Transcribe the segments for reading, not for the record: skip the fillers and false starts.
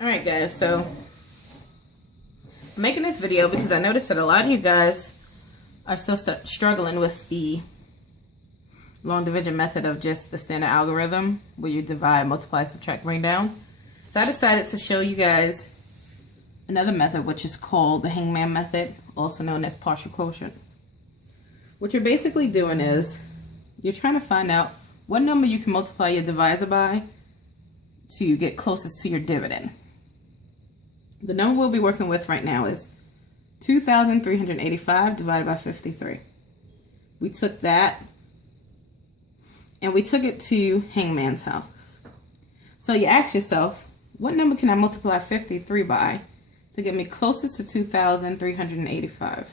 Alright guys, so I'm making this video because I noticed that a lot of you guys are still struggling with the long division method of just the standard algorithm where you divide, multiply, subtract, bring down. So I decided to show you guys another method, which is called the hangman method, also known as partial quotient. What you're basically doing is you're trying to find out what number you can multiply your divisor by to get closest to your dividend. The number we'll be working with right now is 2,385 divided by 53. We took that and we took it to hangman's house. So you ask yourself, what number can I multiply 53 by to get me closest to 2,385?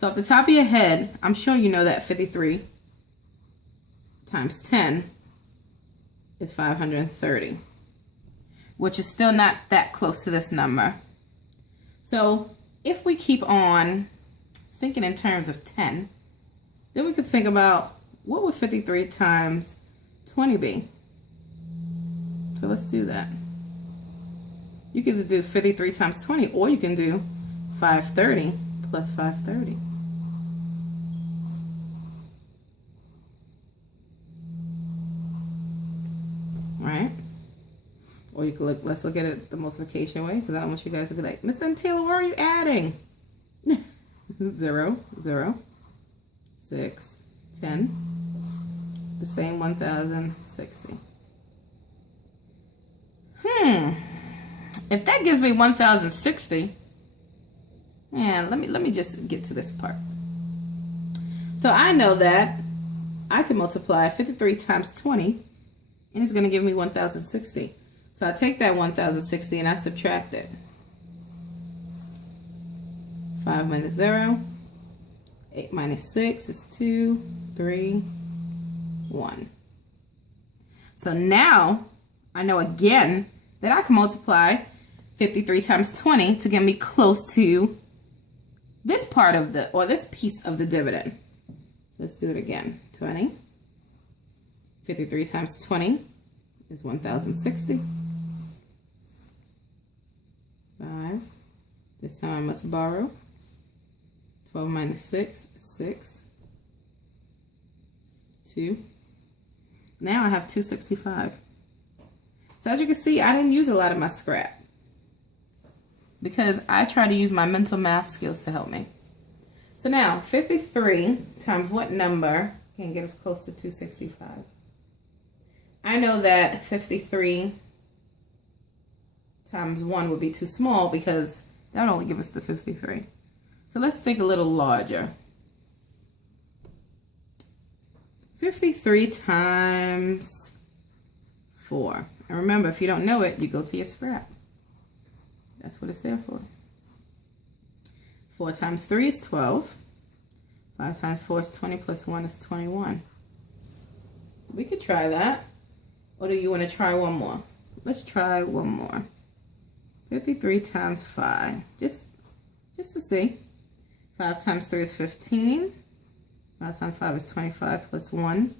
So off the top of your head, I'm sure you know that 53 times 10 is 530. Which is still not that close to this number. So if we keep on thinking in terms of 10, then we could think about what would 53 times 20 be? So let's do that. You can do 53 times 20, or you can do 530 plus 530. Right? Or you could look, let's look at it the multiplication way, because I don't want you guys to be like, Miss Dunn-Taylor, where are you adding? 0, 0, 6, 10, the same 1,060. If that gives me 1,060, man, let me just get to this part. So I know that I can multiply 53 times 20, and it's going to give me 1,060. So I take that 1,060 and I subtract it. 5 minus 0. 8 minus 6 is 2, 3, 1. So now I know again that I can multiply 53 times 20 to get me close to this part of the, or this piece of the dividend. Let's do it again. 20. 53 times 20 is 1,060. 5. This time I must borrow. 12 minus 6 is 6. 2. Now I have 265. So as you can see, I didn't use a lot of my scrap because I try to use my mental math skills to help me. So now 53 times what number can get us close to 265? I know that 53 times 1 would be too small because that would only give us the 53. So let's think a little larger. 53 times 4. And remember, if you don't know it, you go to your scrap. That's what it's there for. 4 times 3 is 12. 5 times 4 is 20 plus 1 is 21. We could try that. Or do you want to try one more? Let's try one more. 53 times 5, just to see. 5 times 3 is 15. 5 times 5 is 25 plus 1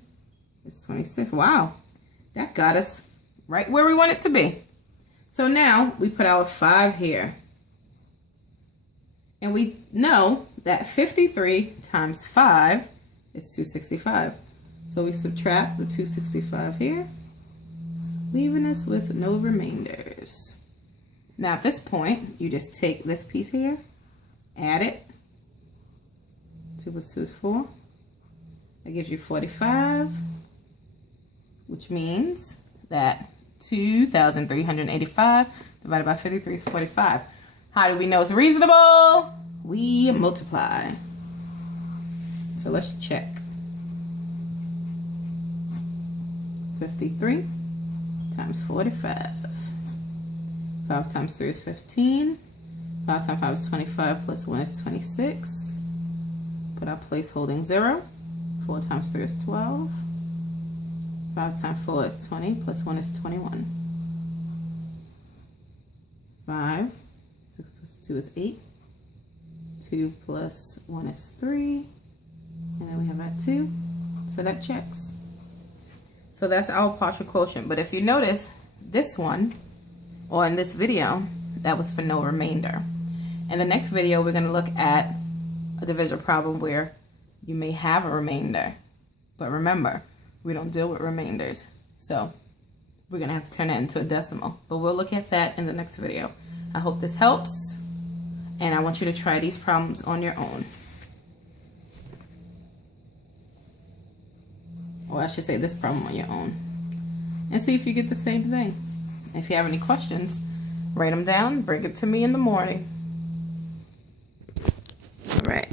is 26. Wow, that got us right where we want it to be. So now we put our 5 here. And we know that 53 times 5 is 265. So we subtract the 265 here, leaving us with no remainders. Now at this point, you just take this piece here, add it. 2 plus 2 is 4. That gives you 45, which means that 2,385 divided by 53 is 45. How do we know it's reasonable? We multiply. So let's check. 53 times 45. 5 times 3 is 15. 5 times 5 is 25 plus 1 is 26. Put our place holding 0. 4 times 3 is 12. 5 times 4 is 20 plus 1 is 21. 5. 6 plus 2 is 8. 2 plus 1 is 3. And then we have that 2. So that checks. So that's our partial quotient. But if you notice, this one or in this video, that was for no remainder. In the next video, we're going to look at a division problem where you may have a remainder. But remember, we don't deal with remainders. So we're going to have to turn that into a decimal. But we'll look at that in the next video. I hope this helps. And I want you to try these problems on your own. Or I should say this problem on your own. And see if you get the same thing. If you have any questions, write them down, bring it to me in the morning. All right.